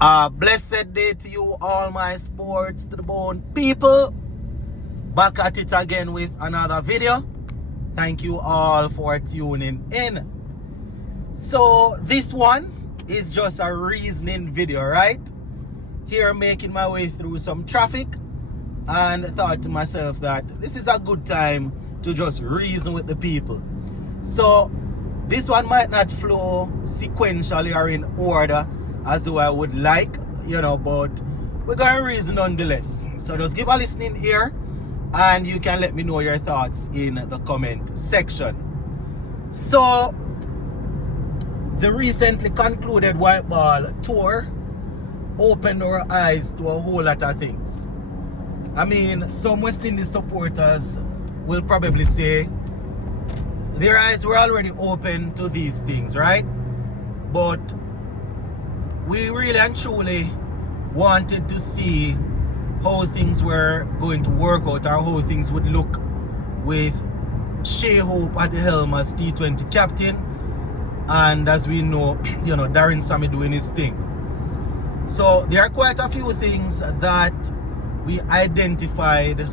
A blessed day to you, all my sports to the bone people. Back at it again with another video. Thank you all for tuning in. So this one is just a reasoning video, right? Here making my way through some traffic and thought to myself that this is a good time to just reason with the people. So this one might not flow sequentially or in order as though I would like, but we're going to reason nonetheless. So just give a listening ear and you can let me know your thoughts in the comment section. So the recently concluded white ball tour opened our eyes to a whole lot of things. I mean, some West Indies supporters will probably say their eyes were already open to these things, right? But we really and truly wanted to see how things were going to work out, or how things would look with Shea Hope at the helm as T20 captain, and as we know, Darren Sammy doing his thing. So there are quite a few things that we identified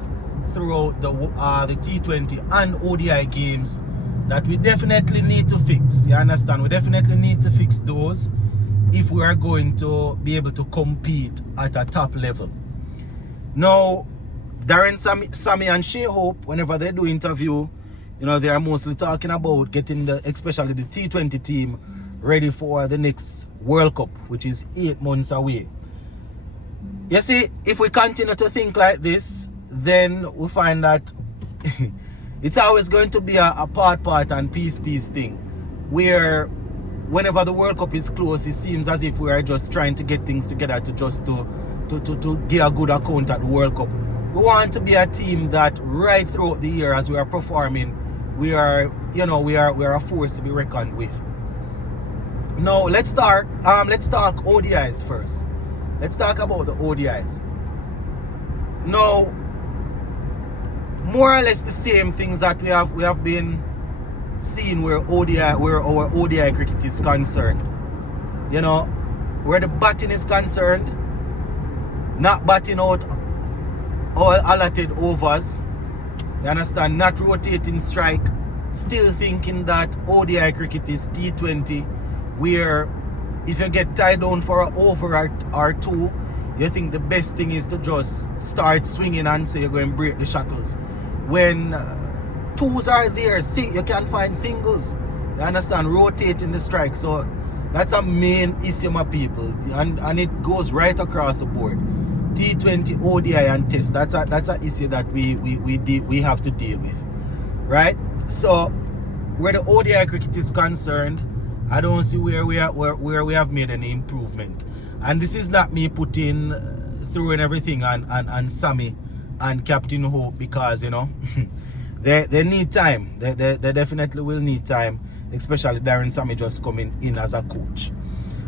throughout the T20 and ODI games that we definitely need to fix. You understand? We definitely need to fix those if we are going to be able to compete at a top level. Now, Darren Sammy and Shea Hope, whenever they do interview, they are mostly talking about getting especially the T20 team ready for the next World Cup, which is 8 months away. You see, if we continue to think like this, then we find that it's always going to be a part and piece thing, where whenever the World Cup is close, it seems as if we are just trying to get things together to give a good account at the World Cup. We want to be a team that right throughout the year, as we are performing, we are a force to be reckoned with. Now let's talk ODIs first. Let's talk about the ODIs. Now, more or less the same things that we have been seeing where our ODI cricket is concerned. Where the batting is concerned, not batting out all allotted overs. You understand? Not rotating strike. Still thinking that ODI cricket is T20, where if you get tied down for an over or two, you think the best thing is to just start swinging and say you're going to break the shackles. When twos are there, you can find singles. You understand? Rotating the strike. So that's a main issue, my people, and it goes right across the board. T20, ODI, and Test. That's an issue that we have to deal with, right? So where the ODI cricket is concerned, I don't see where we have made any improvement. And this is not me throwing everything on Sammy and Captain Hope, because they need time. They definitely will need time, especially Darren Sammy just coming in as a coach,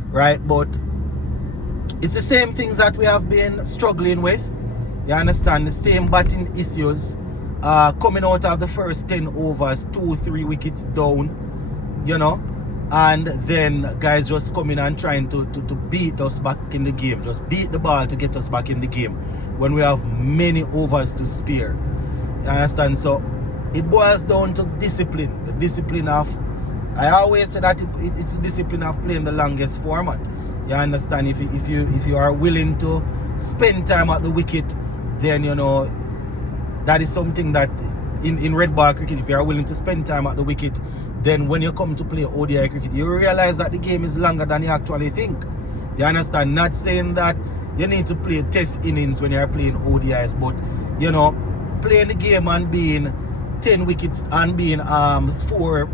right? But it's the same things that we have been struggling with. You understand? The same batting issues, coming out of the first 10 overs, 2-3 wickets down, and then guys just coming and trying to beat us back in the game, just beat the ball to get us back in the game when we have many overs to spare. You understand? So it boils down to discipline. The discipline of, I always say that it's the discipline of playing the longest format. You understand? If you are willing to spend time at the wicket, then that is something that in red ball cricket, if you are willing to spend time at the wicket, then when you come to play ODI cricket, you realize that the game is longer than you actually think. You understand? Not saying that you need to play test innings when you're playing ODIs, but playing the game and being 10 wickets and being 4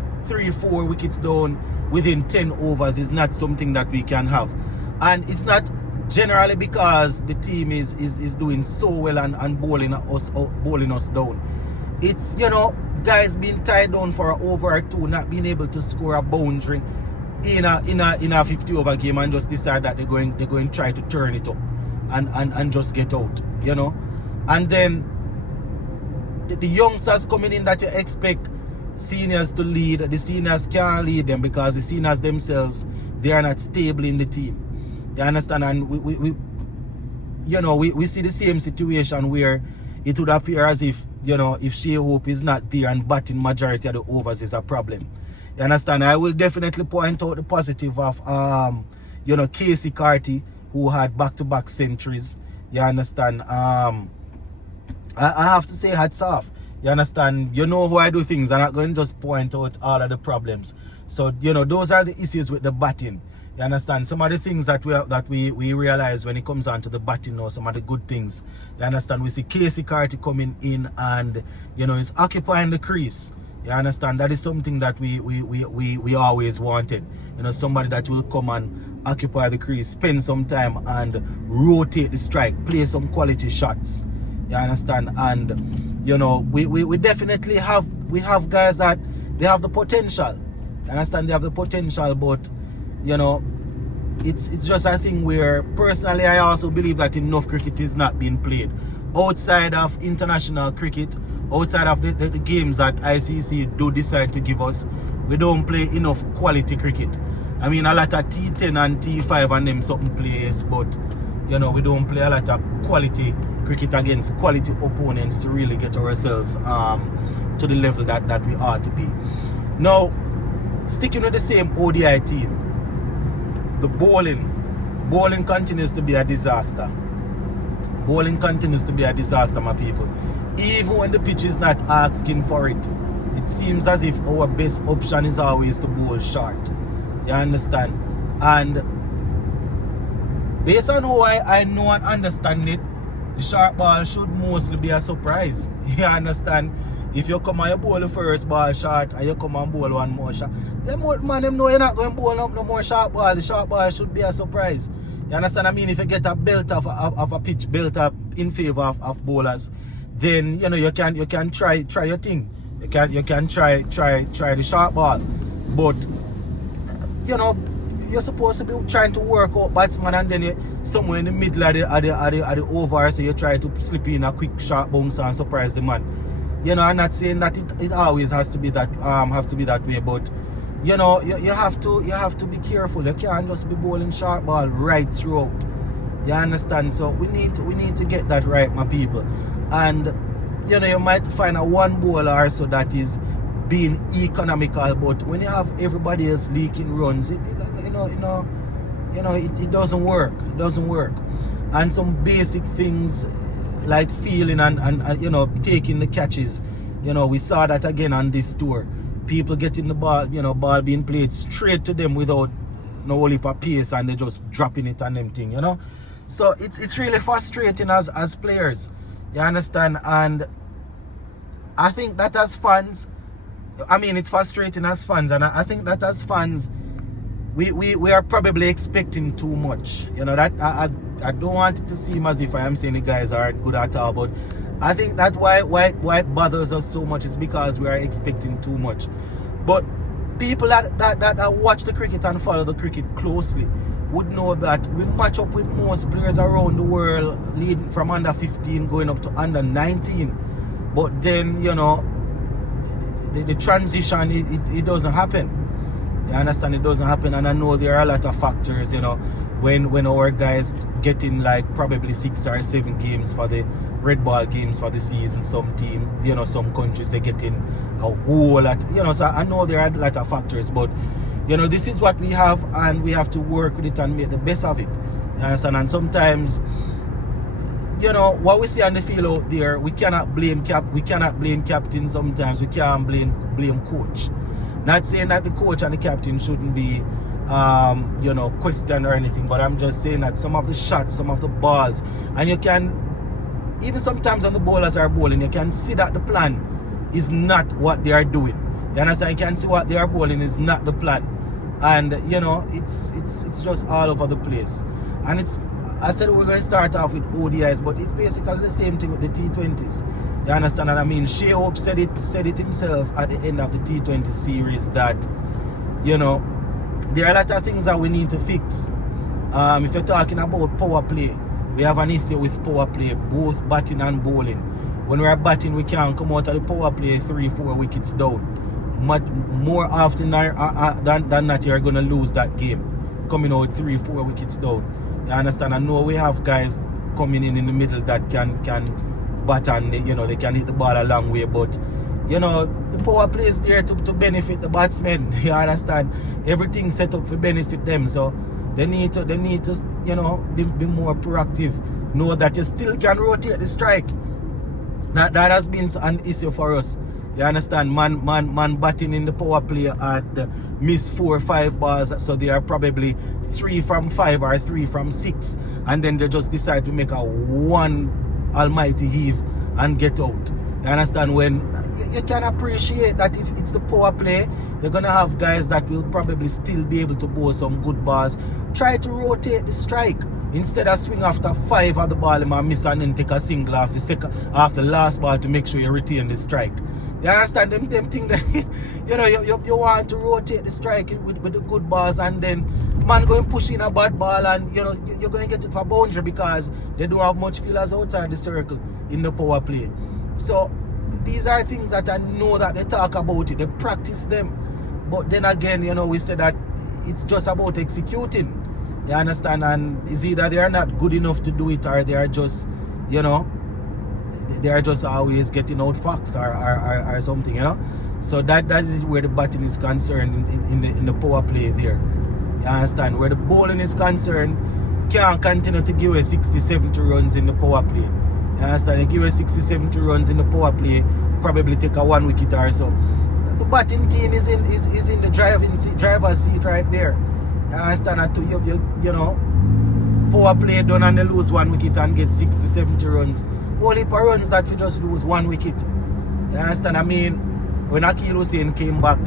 wickets down within 10 overs is not something that we can have. And it's not generally because the team is doing so well and bowling us down. It's guys being tied down for an over or two, not being able to score a boundary in a 50 over game, and just decide that they're going to try to turn it up and just get out, and then the youngsters coming in that you expect seniors to lead, the seniors can't lead them because the seniors themselves, they are not stable in the team. You understand? And we you know, we see the same situation where it would appear as if, you know, if Shea Hope is not there and batting majority of the overs is a problem. You understand? I will definitely point out the positive of you know, Casey Carty, who had back-to-back centuries. You understand? I have to say hats off. You understand? You know how I do things. I'm not going to just point out all of the problems. So, you know, those are the issues with the batting. You understand? Some of the things that we realize when it comes on to the batting now, some of the good things. You understand? We see Casey Carty coming in and, you know, he's occupying the crease. You understand? That is something that we always wanted. You know, somebody that will come and occupy the crease, spend some time and rotate the strike, play some quality shots. You understand? And, you know, we definitely have guys that they have the potential. You understand? They have the potential, but, you know, it's just a thing where personally I also believe that enough cricket is not being played outside of international cricket, outside of the games that ICC do decide to give us. We don't play enough quality cricket. I mean, a lot of T10 and T5 and them something plays, but, you know, we don't play a lot of quality cricket against quality opponents to really get ourselves to the level that we ought to be. Now, sticking with the same ODI team, the bowling continues to be a disaster. Bowling continues to be a disaster, my people. Even when the pitch is not asking for it, it seems as if our best option is always to bowl short. You understand? And based on how I know and understand it, the short ball should mostly be a surprise. You understand? If you come and you bowl the first ball short and you come and bowl one more shot, them know you're not going to bowl up no more short ball. The short ball should be a surprise. You understand? I mean, if you get a belt of a pitch built up in favor of bowlers, then, you know, you can try your thing. You can try the short ball. But, you know, you're supposed to be trying to work out batsman, and then you somewhere in the middle of the over, so you try to slip in a quick short bounce and surprise the man. You know, I'm not saying that it always has to be that way, but, you know, you have to be careful. You can't just be bowling short ball right throughout. You understand? So we need to get that right, my people. And, you know, you might find a one bowler or so that is being economical, but when you have everybody else leaking runs, it doesn't work. It doesn't work. And some basic things like feeling and you know, taking the catches, you know, we saw that again on this tour. People getting the ball, you know, ball being played straight to them without no whole heap of pace, and they just dropping it and them thing, you know. So it's really frustrating as players. You understand? And I think that as fans, I mean, it's frustrating as fans, and I think that as fans, we are probably expecting too much. You know, that I don't want it to seem as if I am saying the guys aren't good at all, but I think that why it bothers us so much is because we are expecting too much. But people that watch the cricket and follow the cricket closely would know that we match up with most players around the world, leading from under 15 going up to under 19. But then, you know, the transition, it doesn't happen. You understand? It doesn't happen. And I know there are a lot of factors, you know, when our guys get in like probably 6 or 7 games for the red ball games for the season. Some team, you know, some countries, they get in a whole lot, you know. So I know there are a lot of factors, but, you know, this is what we have, and we have to work with it and make the best of it. You understand? And sometimes, you know, what we see on the field out there, we cannot blame captain. Sometimes we can't blame coach. Not saying that the coach and the captain shouldn't be you know, questioned or anything, but I'm just saying that some of the shots, some of the balls, and you can, even sometimes when the bowlers are bowling, you can see that the plan is not what they are doing. You understand? You can see what they are bowling is not the plan. And, you know, it's just all over the place. And it's, I said we're going to start off with ODIs, but it's basically the same thing with the T20s. You understand? And I mean, Shea Hope said it himself at the end of the T20 series that, you know, there are a lot of things that we need to fix. If you're talking about power play, we have an issue with power play, both batting and bowling. When we're batting, we can't come out of the power play 3-4 wickets down. Much more often than not, you're going to lose that game, coming out 3-4 wickets down. You understand? I know we have guys coming in the middle that can bat and they can hit the ball a long way, but the power play is there to benefit the batsmen. You understand? Everything set up for benefit them, so they need to be more proactive. Know that you still can rotate the strike. That has been an issue for us. You understand? Man batting in the power play had missed 4 or 5 balls, so they are probably 3 from 5 or 3 from 6, and then they just decide to make a one almighty heave and get out. You understand? When you can appreciate that if it's the power play, you're gonna have guys that will probably still be able to bowl some good balls. Try to rotate the strike. Instead of swing after 5 of the ball and miss and then take a single off the last ball to make sure you retain the strike. You understand? Them thing that you want to rotate the strike with the good balls, and then man going push in a bad ball, and you're going to get it for boundary because they don't have much fielders outside the circle in the power play. So these are things that I know that they talk about it, they practice them. But then again, we say that it's just about executing. You understand? And it's either they are not good enough to do it, or they are just, they are just always getting outfoxed or something, So that is where the batting is concerned in the power play there. You understand? Where the bowling is concerned, can't continue to give away 60, 70 runs in the power play. You understand? You give away 60, 70 runs in the power play, probably take a 1 wicket or so. The batting team is in the driver's seat right there. You understand? Power play done and they lose 1 wicket and get 60, 70 runs. Whole heap of runs that we just lose 1 wicket. You understand? I mean, when Akil Hussain came back,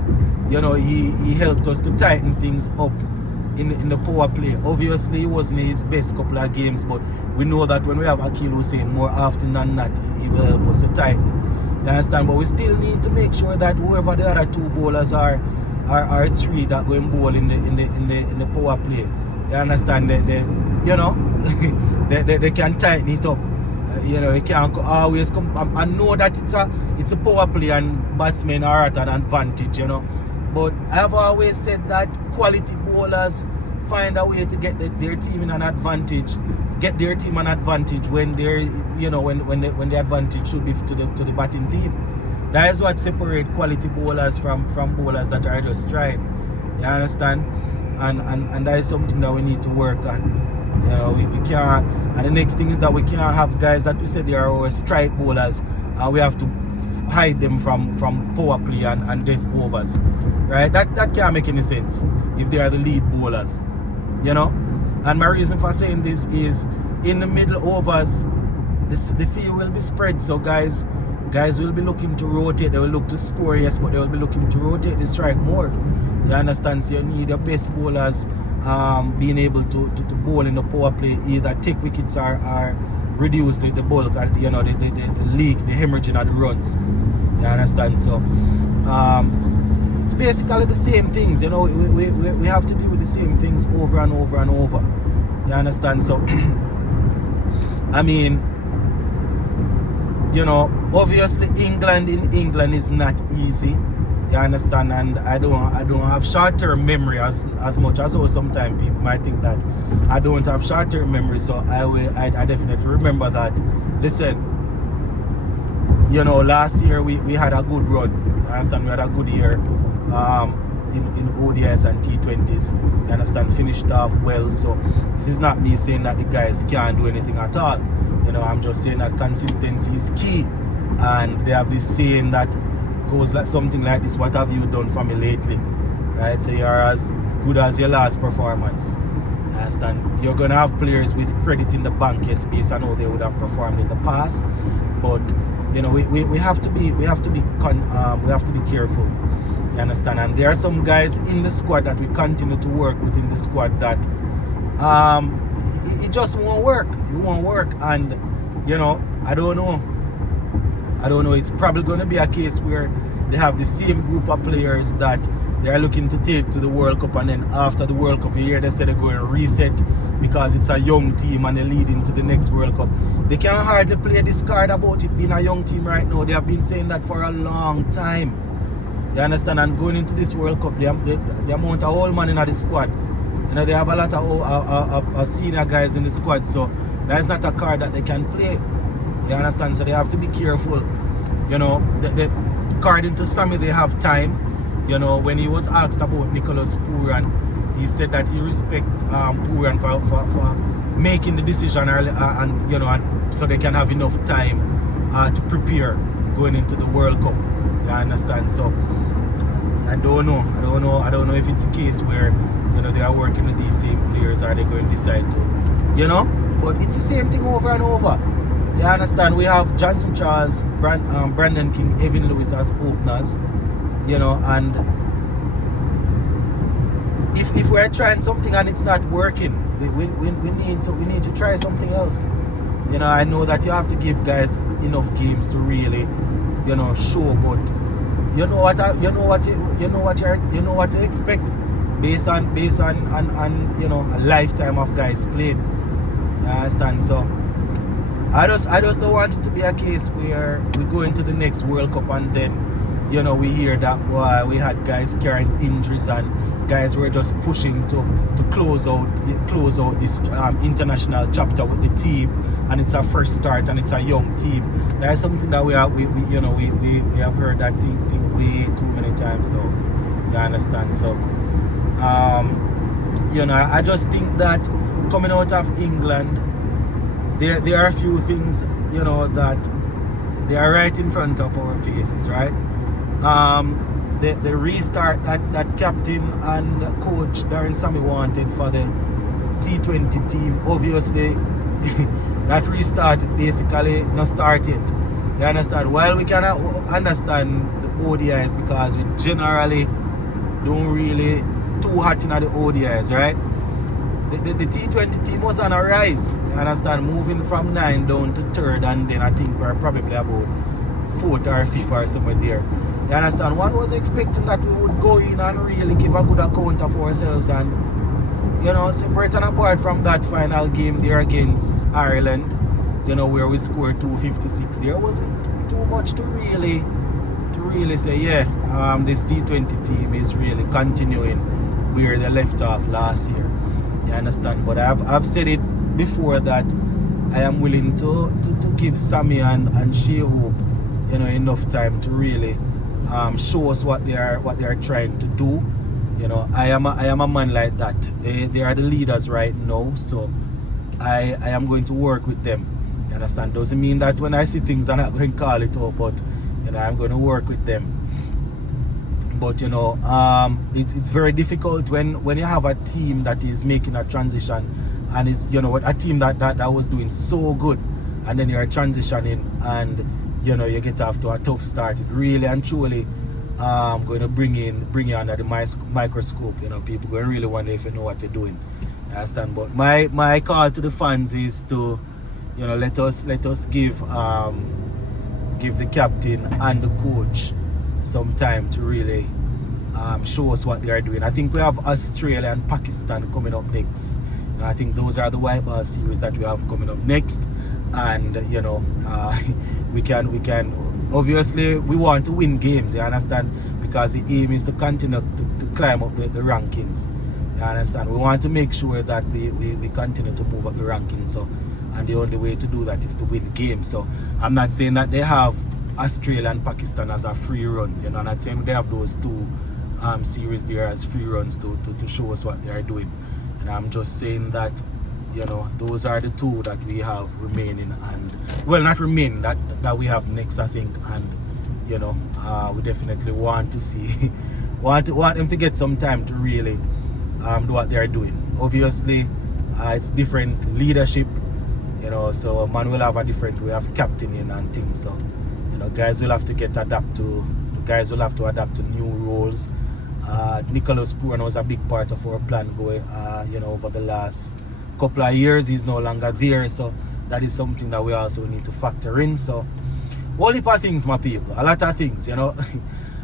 he helped us to tighten things up in the power play. Obviously, he wasn't his best couple of games, but we know that when we have Akil Hussain, more often than not, he will help us to tighten. You understand? But we still need to make sure that whoever the other 2 bowlers are 3 that go and bowl in the power play. You understand? They can tighten it up. It can't always come. I know that it's a power play and batsmen are at an advantage, But I've always said that quality bowlers find a way to get their team in an advantage, get their team an advantage when they're, when the advantage should be to the batting team. That is what separates quality bowlers from bowlers that are just trying. You understand? And that is something that we need to work on. We can't. And the next thing is that we can't have guys that we say they are our strike bowlers, and we have to hide them from power play and death overs. Right? That can't make any sense if they are the lead bowlers. And my reason for saying this is in the middle overs, the field will be spread, so guys will be looking to rotate. They will look to score, yes, but they will be looking to rotate the strike more. You understand? So you need the best bowlers being able to bowl in the power play, either take wickets or reduce the bulk, the leak, the hemorrhaging of the runs. You understand? So it's basically the same things. We have to deal with the same things over and over and over. You understand? So I mean, obviously in England is not easy. You understand? And I don't have short-term memory as much as sometimes people might think that I don't have short-term memory. So I definitely remember that. Listen, last year we had a good run. You understand? We had a good year in ODIs and T20s. You understand? Finished off well. So this is not me saying that the guys can't do anything at all. I'm just saying that consistency is key. And they have this saying that goes like something like this: what have you done for me lately? Right? So you're as good as your last performance. You understand? You're gonna have players with credit in the bank, yes, based on how they would have performed in the past. But we have to be careful. You understand? And there are some guys in the squad that we continue to work with in the squad that it just won't work. It won't work, and I don't know. It's probably going to be a case where they have the same group of players that they are looking to take to the World Cup, and then after the World Cup here they say they're going to reset because it's a young team and they lead into the next World Cup. They can hardly play this card about it being a young team right now. They have been saying that for a long time. You understand? And going into this World Cup, the amount of old man in the squad, you You know, they have a lot of senior guys in the squad, so that's not a card that they can play. You understand? So they have to be careful. You know, according to Sammy, they have time. You know, when he was asked about Nicholas Puran, he said that he respects Puran for making the decision early, and you know, and so they can have enough time to prepare going into the World Cup. You understand? So I don't know if it's a case where, you know, they are working with these same players, or they're going to decide to, you know, but it's the same thing over and over. You understand? We have Johnson Charles, Brandon King, Evan Lewis as openers, you know, and if we're trying something and it's not working, we need to try something else. You know, I know that you have to give guys enough games to really, you know, show, but you know what to expect based on you know, a lifetime of guys playing. You understand? So I just don't want it to be a case where we go into the next World Cup and then, you know, we hear that we had guys carrying injuries and guys were just pushing to close out this international chapter with the team, and it's a fresh start and it's a young team. That is something that we have heard that thing way too many times now. You understand? So you know, I just think that coming out of England, there are a few things, you know, that they are right in front of our faces, right? The restart that captain and coach Darren Sammy wanted for the T20 team, obviously that restart basically not started. You understand? While we can understand the ODIs, because we generally don't really too hot in the ODIs, right? The T20 team was on a rise. You understand? Moving from 9 down to 3rd, and then I think we're probably about 4th or 5th or somewhere there. You understand? One was expecting that we would go in and really give a good account of ourselves, and, you know, separate and apart from that final game there against Ireland, you know, where we scored 256. There wasn't too much to really say, yeah, this T20 team is really continuing where they left off last year. You understand? But I've said it before that I am willing to give Sammy and Shea Hope, you know, enough time to really show us what they are trying to do. You know, I am a man like that. They are the leaders right now, so I am going to work with them. You understand? Doesn't mean that when I see things I'm not going to call it out, but, you know, I'm going to work with them. But, you know, it's very difficult when you have a team that is making a transition, and is, you know, a team that was doing so good, and then you're transitioning, and, you know, you get off to a tough start. It really and truly going to bring you under the microscope. You know, people going to really wonder if you know what you're doing. You understand? But my call to the fans is to, you know, let us give the captain and the coach some time to really show us what they are doing. I think we have Australia and Pakistan coming up next. And I think those are the white ball series that we have coming up next. And, you know, we can obviously we want to win games, you understand, because the aim is to continue to climb up the rankings. You understand? We want to make sure that we continue to move up the rankings. So, and the only way to do that is to win games. So I'm not saying that they have Australia and Pakistan as a free run. You know, I'm not saying they have those two series there as free runs to show us what they are doing. And I'm just saying that, you know, those are the two that we have remaining, and, well, not remaining, that we have next, I think. And, you know, we definitely want to see want them to get some time to really do what they're doing. Obviously, it's different leadership, you know, so man will have a different way of captaining and things. So, you know, guys will have to adapt to new roles. Nicholas Puran was a big part of our plan going, you know, over the last couple of years. He's no longer there, so that is something that we also need to factor in. So, whole heap of things, my people, a lot of things, you know.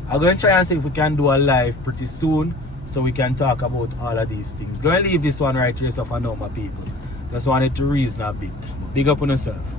I'm going to try and see if we can do a live pretty soon, so we can talk about all of these things. Go and leave this one right here, so for now, my people. Just wanted to reason a bit. Big up on yourself.